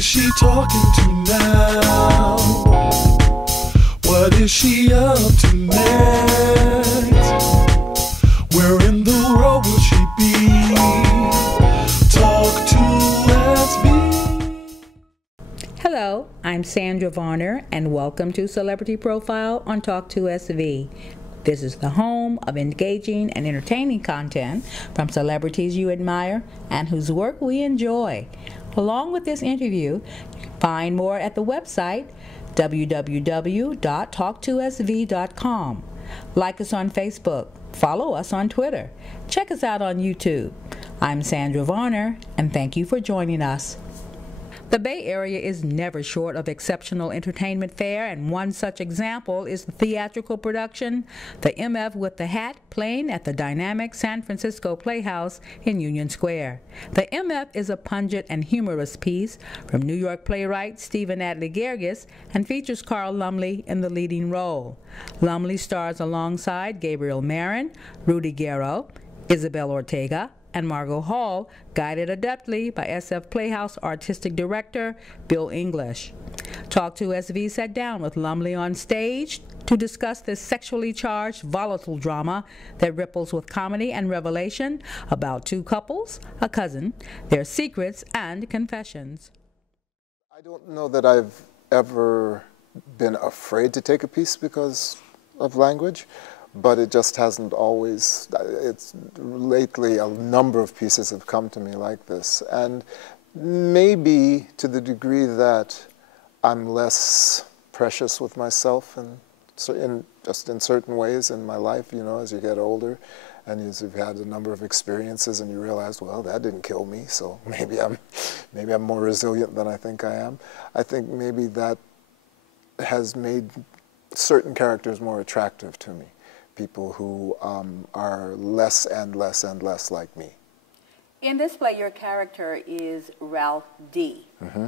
is she talking to now? What is she up to next? Where in the world will she be? Talk to SV. Hello, I'm Sandra Varner, and welcome to Celebrity Profile on Talk2SV. This is the home of engaging and entertaining content from celebrities you admire and whose work we enjoy. Along with this interview, you can find more at the website www.talk2sv.com. Like us on Facebook, follow us on Twitter, check us out on YouTube. I'm Sandra Varner, and thank you for joining us. The Bay Area is never short of exceptional entertainment fare, and one such example is the theatrical production, The MF with the Hat, playing at the dynamic San Francisco Playhouse in Union Square. The MF is a pungent and humorous piece from New York playwright Stephen Adly Guirgis and features Carl Lumbly in the leading role. Lumbly stars alongside Gabriel Marin, Rudy Guerrero, Isabel Ortega, and Margot Hall, guided adeptly by SF Playhouse Artistic Director Bill English. Talk2SV sat down with Lumbly on stage to discuss this sexually charged, volatile drama that ripples with comedy and revelation about two couples, a cousin, their secrets and confessions. I don't know that I've ever been afraid to take a piece because of language, but it just hasn't always. It's lately a number of pieces have come to me like this, and maybe to the degree that I'm less precious with myself, and just in certain ways in my life, you know, as you get older, and as you've had a number of experiences, and you realize, well, that didn't kill me, so maybe I'm more resilient than I think I am. I think maybe that has made certain characters more attractive to me. People who are less and less and less like me. In this play, your character is Ralph D. Mm-hmm.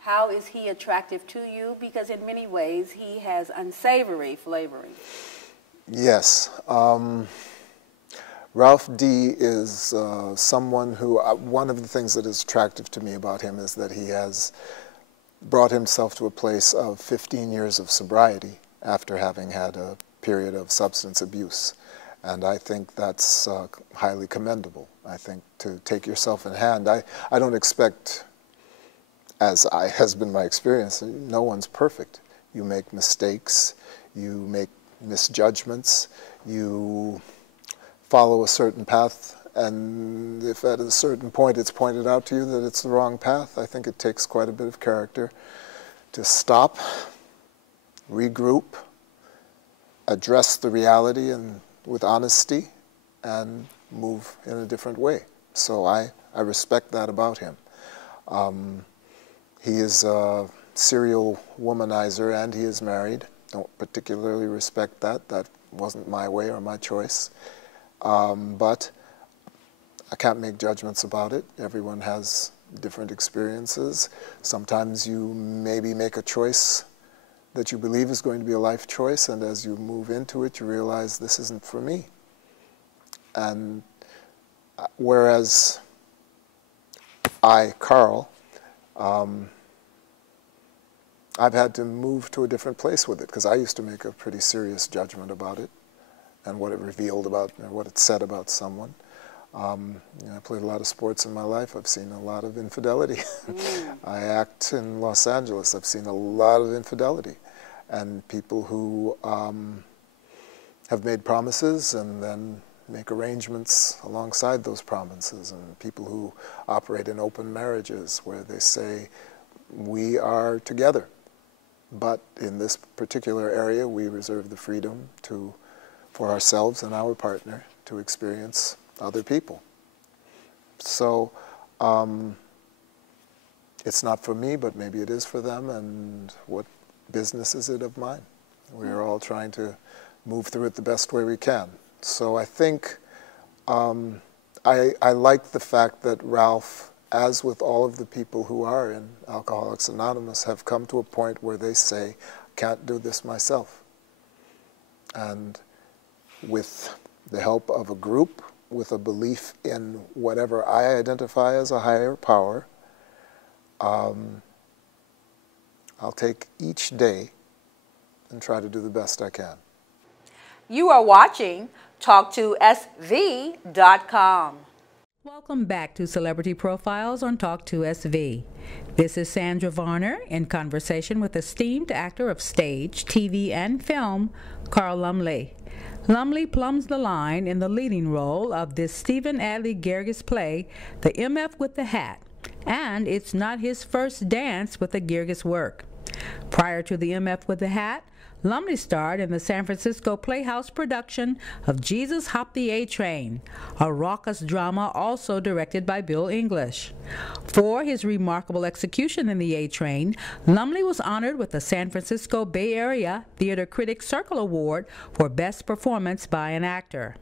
How is he attractive to you? Because in many ways, he has unsavory flavoring. Yes. Ralph D is someone who, one of the things that is attractive to me about him is that he has brought himself to a place of 15 years of sobriety after having had a period of substance abuse, and I think that's highly commendable. I think to take yourself in hand, I don't expect, as has been my experience, no one's perfect. You make mistakes, you make misjudgments, you follow a certain path, and if at a certain point it's pointed out to you that it's the wrong path, I think it takes quite a bit of character to stop, regroup, address the reality and with honesty, and move in a different way. So I respect that about him. He is a serial womanizer and he is married. Don't particularly respect that. That wasn't my way or my choice. But I can't make judgments about it. Everyone has different experiences. Sometimes you maybe make a choice that you believe is going to be a life choice, and as you move into it, you realize this isn't for me. And whereas Carl, I've had to move to a different place with it, because I used to make a pretty serious judgment about it and what it revealed about, and what it said about someone. You know, I played a lot of sports in my life. I've seen a lot of infidelity. I act in Los Angeles. I've seen a lot of infidelity. And people who have made promises and then make arrangements alongside those promises, and people who operate in open marriages where they say, we are together, but in this particular area we reserve the freedom for ourselves and our partner to experience other people. So it's not for me, but maybe it is for them, and what business is it of mine? We're all trying to move through it the best way we can. So I think I like the fact that Ralph, as with all of the people who are in Alcoholics Anonymous, have come to a point where they say, I can't do this myself. And with the help of a group, with a belief in whatever I identify as a higher power, I'll take each day and try to do the best I can. You are watching Talk2SV.com. Welcome back to Celebrity Profiles on Talk2SV. This is Sandra Varner in conversation with esteemed actor of stage, TV, and film, Carl Lumbly. Lumbly plumbs the line in the leading role of this Stephen Adly Guirgis play, The MF with the Hat, and it's not his first dance with the Guirgis work. Prior to The MF with the Hat, Lumbly starred in the San Francisco Playhouse production of Jesus Hopped the A-Train, a raucous drama also directed by Bill English. For his remarkable execution in the A-Train, Lumbly was honored with the San Francisco Bay Area Theater Critics Circle Award for Best Performance by an Actor.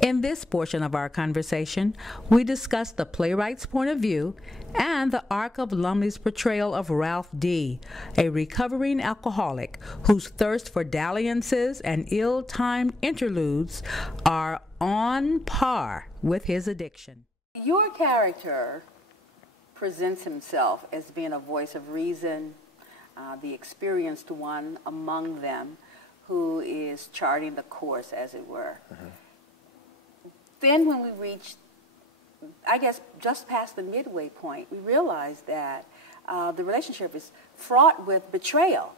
In this portion of our conversation, we discuss the playwright's point of view and the arc of Lumbly's portrayal of Ralph D., a recovering alcoholic whose thirst for dalliances and ill-timed interludes are on par with his addiction. Your character presents himself as being a voice of reason, the experienced one among them who is charting the course, as it were. Mm-hmm. Then when we reached, I guess, just past the midway point, we realized that the relationship is fraught with betrayal.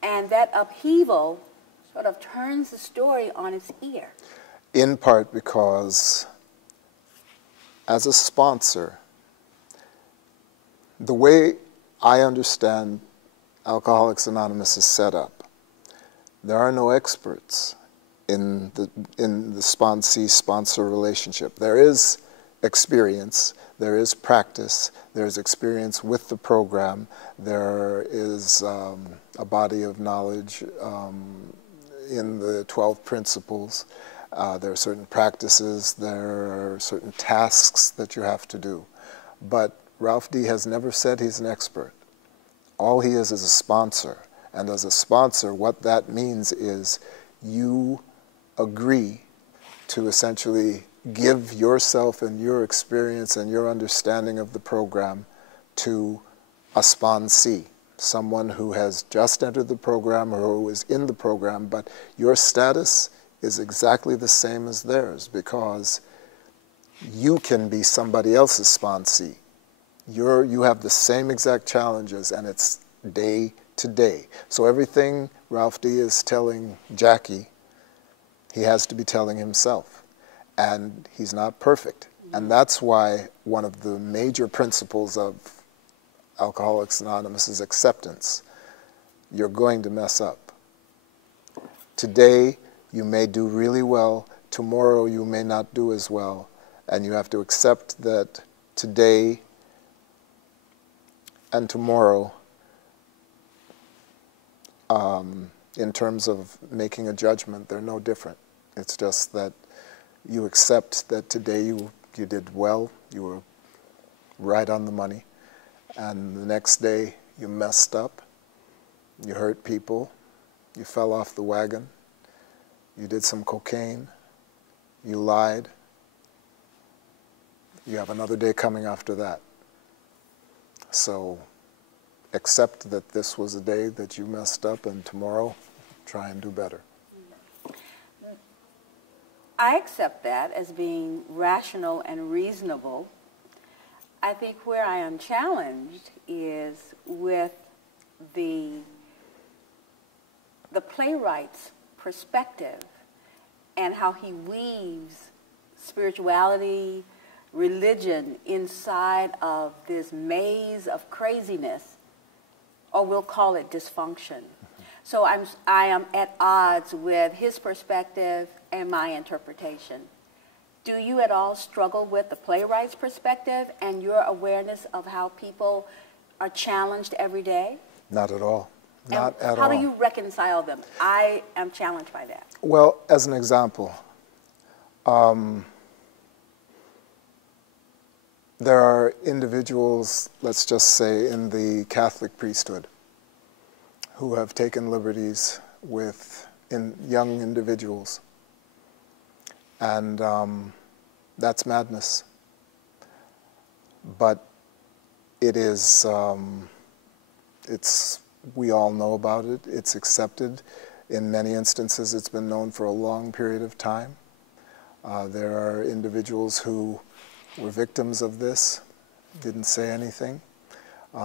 And that upheaval sort of turns the story on its ear. In part because, as a sponsor, the way I understand Alcoholics Anonymous is set up, there are no experts in the sponsee-sponsor relationship. There is experience, there is practice, there's experience with the program, there is a body of knowledge in the 12 principles. There are certain practices, there are certain tasks that you have to do. But Ralph D. has never said he's an expert. All he is a sponsor. And as a sponsor, what that means is you agree to essentially give yourself and your experience and your understanding of the program to a sponsee, someone who has just entered the program or who is in the program, but your status is exactly the same as theirs because you can be somebody else's sponsee. You have the same exact challenges, and it's day to day. So everything Ralph D. is telling Jackie, he has to be telling himself, and he's not perfect. And that's why one of the major principles of Alcoholics Anonymous is acceptance. You're going to mess up. Today, you may do really well. Tomorrow, you may not do as well. And you have to accept that today and tomorrow, in terms of making a judgment, they're no different. It's just that you accept that today you did well, you were right on the money, and the next day you messed up, you hurt people, you fell off the wagon, you did some cocaine, you lied, you have another day coming after that. So accept that this was a day that you messed up, and tomorrow try and do better. I accept that as being rational and reasonable. I think where I am challenged is with the playwright's perspective and how he weaves spirituality, religion inside of this maze of craziness, or we'll call it dysfunction. So I am at odds with his perspective and my interpretation. Do you at all struggle with the playwright's perspective and your awareness of how people are challenged every day? Not at all. Not at all. How do you reconcile them? I am challenged by that. Well, as an example, there are individuals, let's just say in the Catholic priesthood, who have taken liberties with young individuals. And that's madness. But it is we all know about it. It's accepted. In many instances, it's been known for a long period of time. There are individuals who were victims of this, didn't say anything.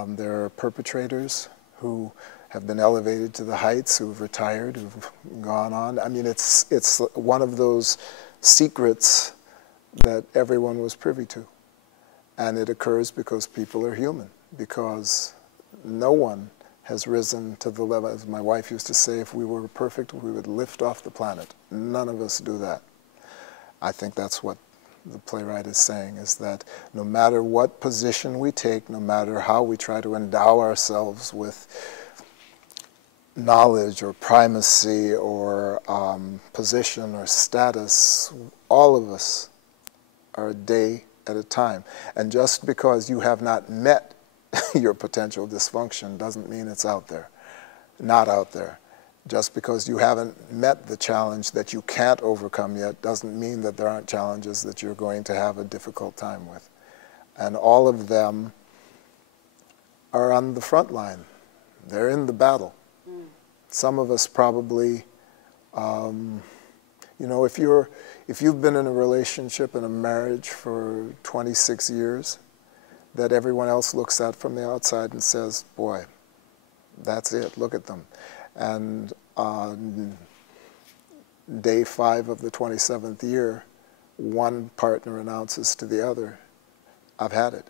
There are perpetrators who have been elevated to the heights, who've retired, who've gone on. I mean, it's one of those secrets that everyone was privy to. And it occurs because people are human, because no one has risen to the level, as my wife used to say, if we were perfect, we would lift off the planet. None of us do that. I think that's what the playwright is saying, is that no matter what position we take, no matter how we try to endow ourselves with knowledge or primacy or position or status, all of us are a day at a time. And just because you have not met your potential dysfunction doesn't mean it's out there, not out there. Just because you haven't met the challenge that you can't overcome yet doesn't mean that there aren't challenges that you're going to have a difficult time with. And all of them are on the front line. They're in the battle. Some of us probably, you know, if you've been in a relationship, in a marriage for 26 years, that everyone else looks at from the outside and says, boy, that's it, look at them. And on day 5 of the 27th year, one partner announces to the other, I've had it.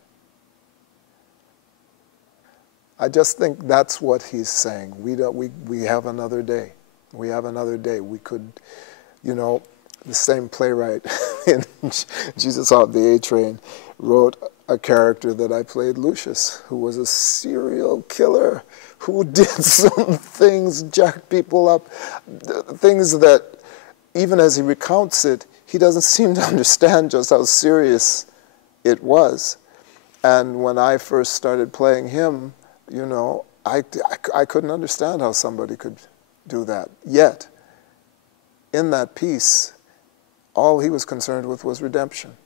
I just think that's what he's saying. We have another day. We have another day. We could, you know, the same playwright in Jesus Off the A Train wrote a character that I played, Lucius, who was a serial killer, who did some things, jacked people up, things that even as he recounts it, he doesn't seem to understand just how serious it was. And when I first started playing him, you know, I couldn't understand how somebody could do that. Yet, in that piece, all he was concerned with was redemption.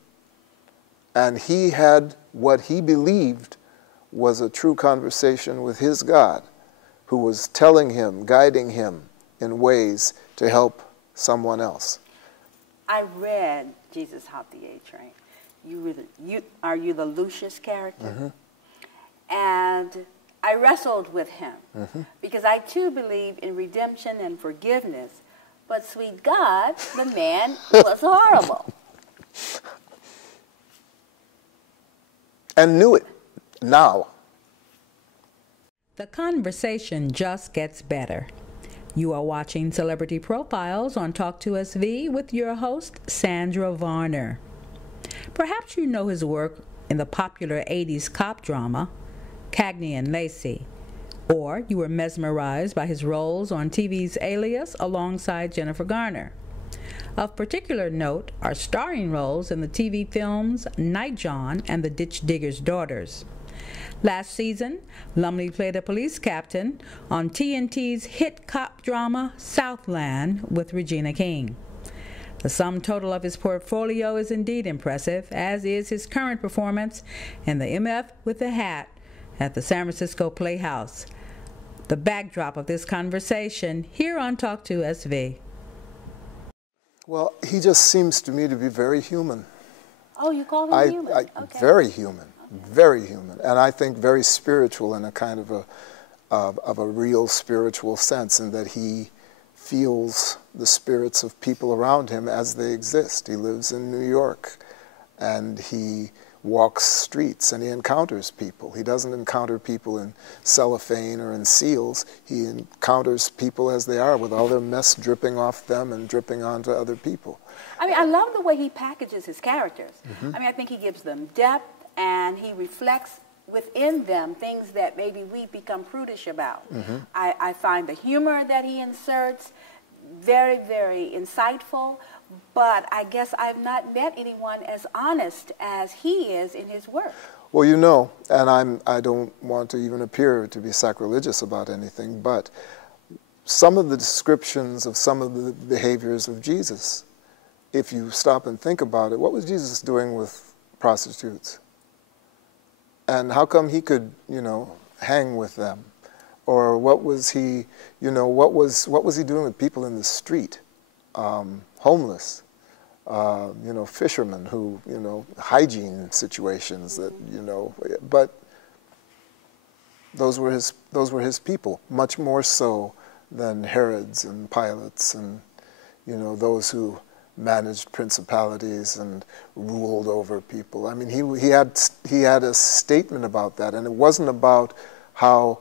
And he had what he believed was a true conversation with his God, who was telling him, guiding him in ways to help someone else. I read Jesus Hop the A Train. Are you the Lucius character? Mm-hmm. And I wrestled with him because I too believe in redemption and forgiveness. But sweet God, the man was horrible. And knew it now. The conversation just gets better. You are watching Celebrity Profiles on Talk2SV with your host, Sandra Varner. Perhaps you know his work in the popular 80s cop drama, Cagney and Lacey, or you were mesmerized by his roles on TV's Alias alongside Jennifer Garner. Of particular note are starring roles in the TV films Nightjohn and The Ditch Digger's Daughters. Last season, Lumbly played a police captain on TNT's hit cop drama Southland with Regina King. The sum total of his portfolio is indeed impressive, as is his current performance in the MF with the Hat at the San Francisco Playhouse. The backdrop of this conversation here on Talk2SV. Well, he just seems to me to be very human. Oh, you call him human? Okay. Very human, very human, and I think very spiritual in a kind of a real spiritual sense, in that he feels the spirits of people around him as they exist. He lives in New York, and he walks streets, and he encounters people. He doesn't encounter people in cellophane or in seals. He encounters people as they are, with all their mess dripping off them and dripping onto other people. I mean, I love the way he packages his characters. I mean, I think he gives them depth, and he reflects within them things that maybe we become prudish about. I find the humor that he inserts very, very insightful, but I guess I've not met anyone as honest as he is in his work. Well, you know, and I don't want to even appear to be sacrilegious about anything, but some of the descriptions of some of the behaviors of Jesus, if you stop and think about it, what was Jesus doing with prostitutes? And how come he could, you know, hang with them? Or what was he, you know, what was he doing with people in the street, homeless, you know, fishermen who, you know, hygiene situations that, you know, but those were his people, much more so than Herods and Pilates and, you know, those who managed principalities and ruled over people. I mean, he had a statement about that, and it wasn't about how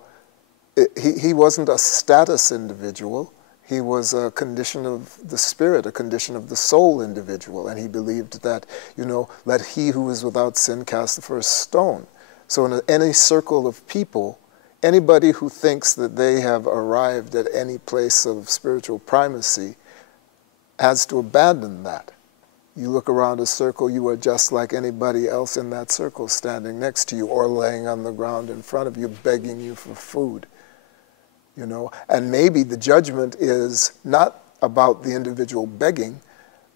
he wasn't a status individual. He was a condition of the spirit, a condition of the soul individual, and he believed that, you know, let he who is without sin cast the first stone. So in any circle of people, anybody who thinks that they have arrived at any place of spiritual primacy has to abandon that. You look around a circle, you are just like anybody else in that circle standing next to you or laying on the ground in front of you, begging you for food. You know, and maybe the judgment is not about the individual begging,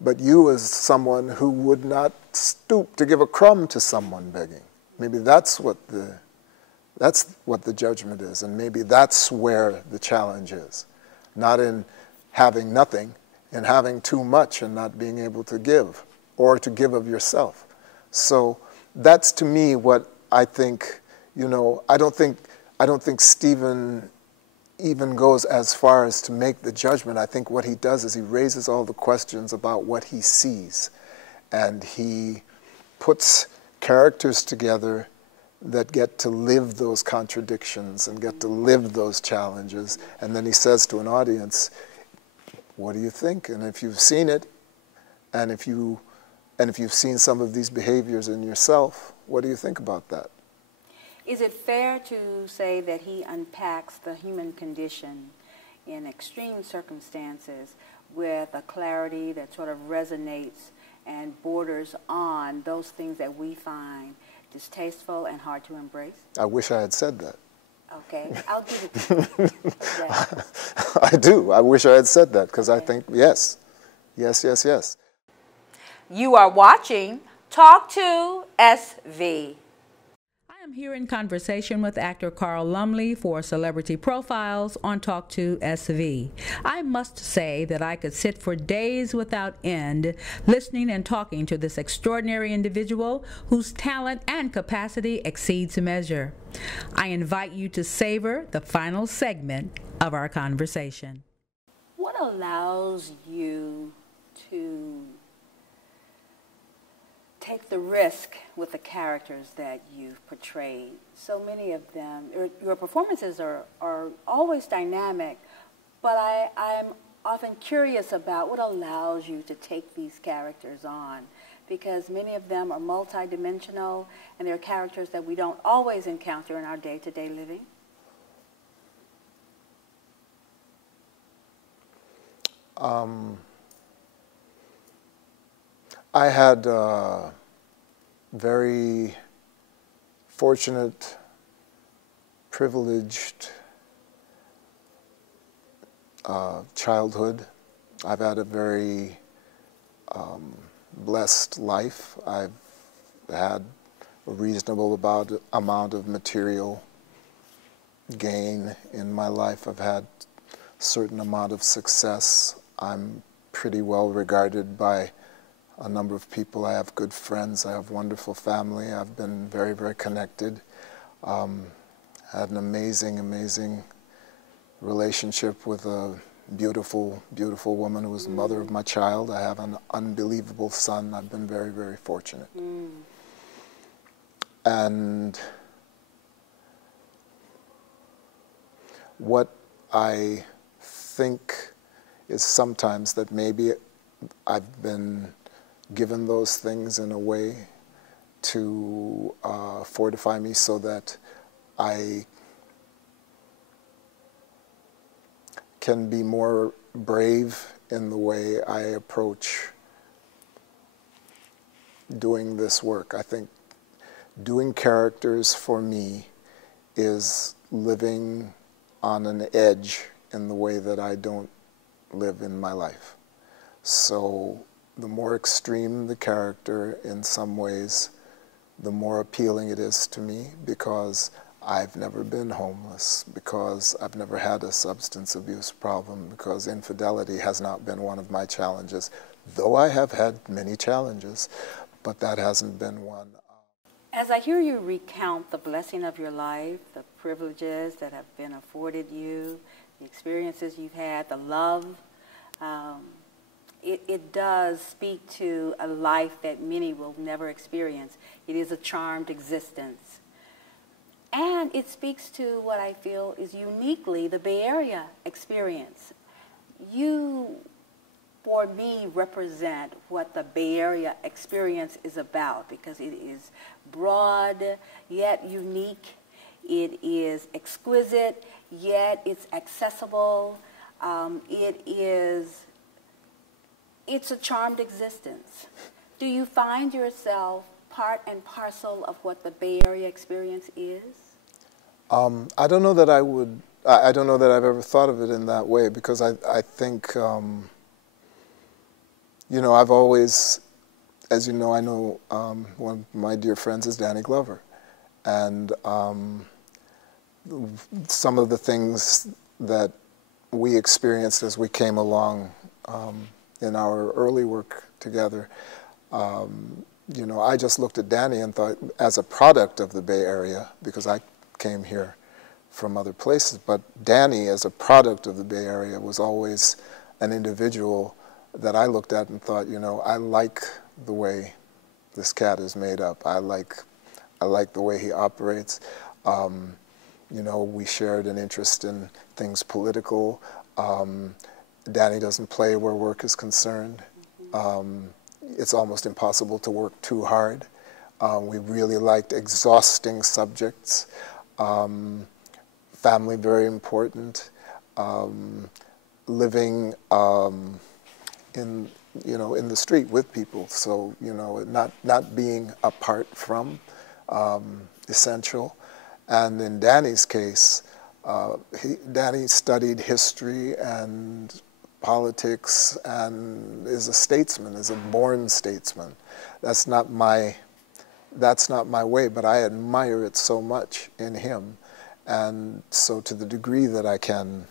but you as someone who would not stoop to give a crumb to someone begging. Maybe that's what the judgment is, and maybe that's where the challenge is. Not in having nothing, in having too much and not being able to give, or to give of yourself. So that's to me what I think, you know, I don't think Stephen even goes as far as to make the judgment. I think what he does is he raises all the questions about what he sees, and he puts characters together that get to live those contradictions and get to live those challenges, and then he says to an audience, what do you think? And if you've seen it, and if you've seen some of these behaviors in yourself, what do you think about that? Is it fair to say that he unpacks the human condition in extreme circumstances with a clarity that sort of resonates and borders on those things that we find distasteful and hard to embrace? I wish I had said that. Okay, I'll give it to you. Okay. I do. I wish I had said that, because I think, yes. Yes, yes, yes. You are watching Talk2SV. I am here in conversation with actor Carl Lumbly for Celebrity Profiles on Talk2SV. I must say that I could sit for days without end listening and talking to this extraordinary individual whose talent and capacity exceeds measure. I invite you to savor the final segment of our conversation. What allows you to take the risk with the characters that you've portrayed? So many of them, your performances are always dynamic, but I'm often curious about what allows you to take these characters on, because many of them are multidimensional and they're characters that we don't always encounter in our day-to-day living. I had a very fortunate, privileged childhood. I've had a very blessed life. I've had a reasonable amount of material gain in my life. I've had a certain amount of success. I'm pretty well regarded by a number of people. I have good friends. I have wonderful family. I've been very, very connected. Had an amazing, amazing relationship with a beautiful, beautiful woman who was the mother of my child. I have an unbelievable son. I've been very, very fortunate. And what I think is sometimes that maybe I've been given those things in a way to fortify me so that I can be more brave in the way I approach doing this work. I think doing characters for me is living on an edge in the way that I don't live in my life. So the more extreme the character, in some ways, the more appealing it is to me, because I've never been homeless because I've never had a substance abuse problem, because infidelity has not been one of my challenges, though I have had many challenges, but that hasn't been one. As I hear you recount the blessing of your life, the privileges that have been afforded you, the experiences you've had, the love, it does speak to a life that many will never experience. It is a charmed existence. And it speaks to what I feel is uniquely the Bay Area experience. You, for me, represent what the Bay Area experience is about, because it is broad yet unique. It is exquisite yet it's accessible. It's a charmed existence. Do you find yourself part and parcel of what the Bay Area experience is? I don't know that I would. I don't know that I've ever thought of it in that way, because I think, you know, I've always, as you know, I know one of my dear friends is Danny Glover, and some of the things that we experienced as we came along in our early work together, you know, I just looked at Danny and thought, as a product of the Bay Area, because I came here from other places, but Danny, as a product of the Bay Area, was always an individual that I looked at and thought, you know, I like the way this cat is made up. I like the way he operates. You know, we shared an interest in things political. Danny doesn't play where work is concerned. It's almost impossible to work too hard. We really liked exhausting subjects. Family, very important. Living in the street with people. So, you know, not being apart from, essential. And in Danny's case, Danny studied history and politics and is a statesman, is a born statesman. That's not my way, but I admire it so much in him. And so to the degree that I can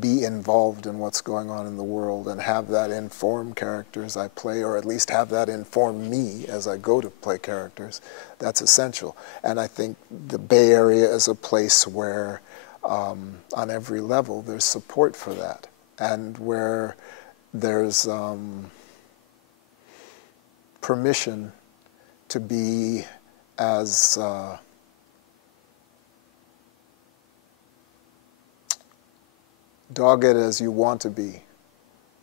be involved in what's going on in the world and have that inform characters I play, or at least have that inform me as I go to play characters, that's essential. And I think the Bay Area is a place where, on every level, there's support for that, and where there's permission to be as dogged as you want to be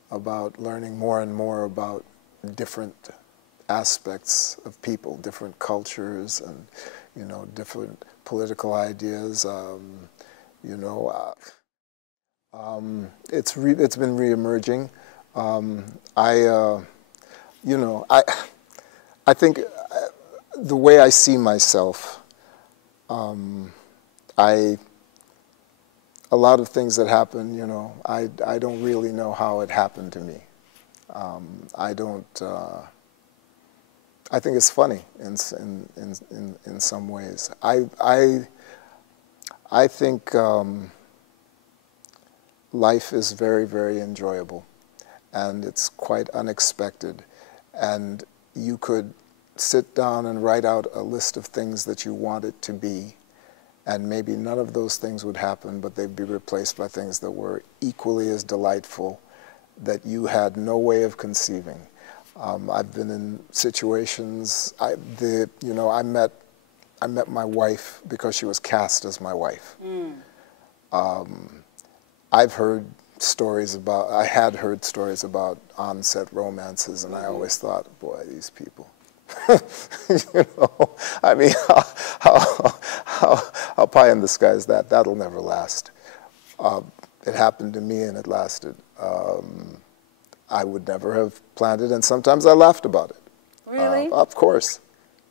about learning more and more about different aspects of people, different cultures, and, you know, different political ideas. You know, it's been reemerging. You know, I think the way I see myself, a lot of things that happen, you know, I don't really know how it happened to me. I think it's funny in some ways. I think life is very, very enjoyable, and it's quite unexpected. And you could sit down and write out a list of things that you want it to be, and maybe none of those things would happen, but they'd be replaced by things that were equally as delightful, that you had no way of conceiving. I've been in situations. I met my wife because she was cast as my wife. I've heard stories about. I had heard stories about on-set romances, and I always thought, boy, these people. You know, I mean, how pie in the sky is that? That'll never last. It happened to me, and it lasted. I would never have planned it, and sometimes I laughed about it. Really? Of course.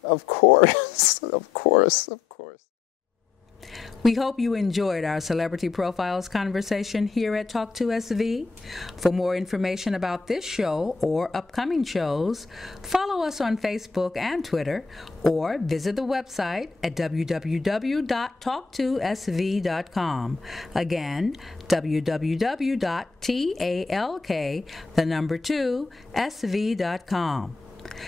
Of course. Of course. Of course. We hope you enjoyed our Celebrity Profiles conversation here at Talk2SV. For more information about this show or upcoming shows, follow us on Facebook and Twitter, or visit the website at www.talk2sv.com. Again, www.talk2sv.com.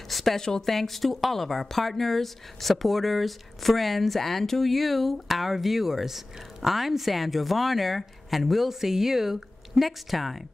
Special thanks to all of our partners, supporters, friends, and to you, our viewers. I'm Sandra Varner, and we'll see you next time.